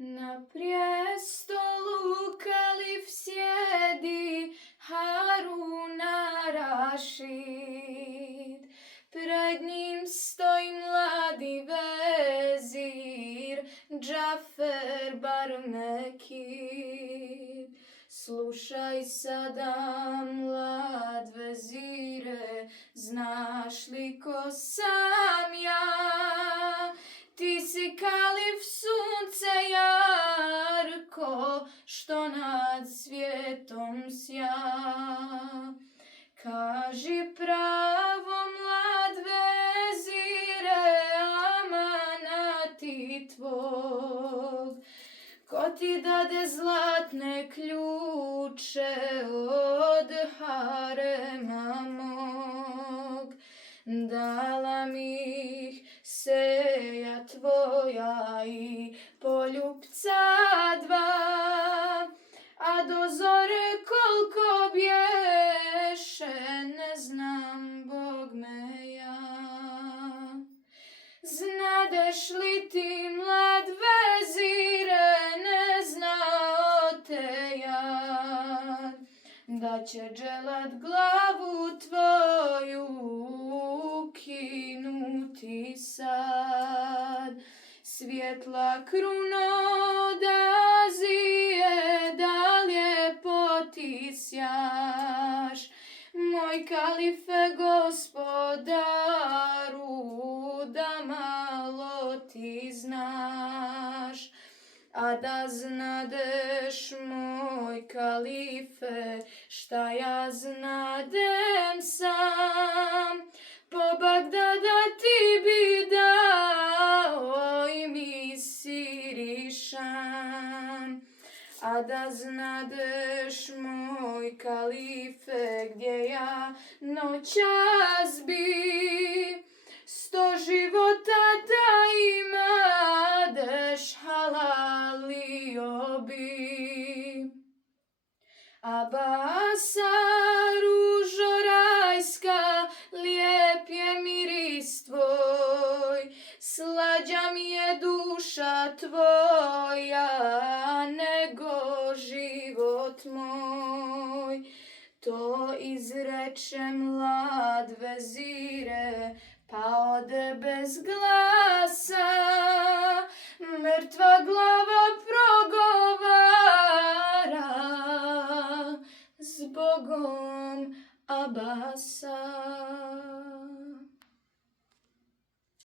Na prijestolu kalif sjedi Haruna Rašid, pred njim stoji mladi vezir Džafer Barmekid. Slušaj sada, mlad vezire, znaš li ko sam ja? Ti si kalif sunce jarko, što nad svijetom sja. Kaži pravo, mlad vezire, amanati tvog, ko ti dade zlatne ključe od harema mog? Dala mi ih seja tvoja i poljupca dva, a do zore koliko bješe, ne znam, Bog me ja. Znadeš li ti, mlad vezire, ne znao te ja, da će dželat glavu tvoju ukinuti sad. Svjetla kruno od Azije, da lijepo ti sjaš, moj kalife gospodaru, da malo ti znaš. A da znadeš, moj kalife, šta ja znadem sam, po Bagdada ti bi dao i Misir i Šam. A da znadeš, moj kalife, gdje ja noćas bi, 100 života da imadeš, halalio bi. Abasa, ružo rajska, lijep je miris tvoj, slađa mi je duša tvoja nego život moj. To izreče mlad vezire, pa ode bez glasa, mrtva glava progovara, zbogom Abasa.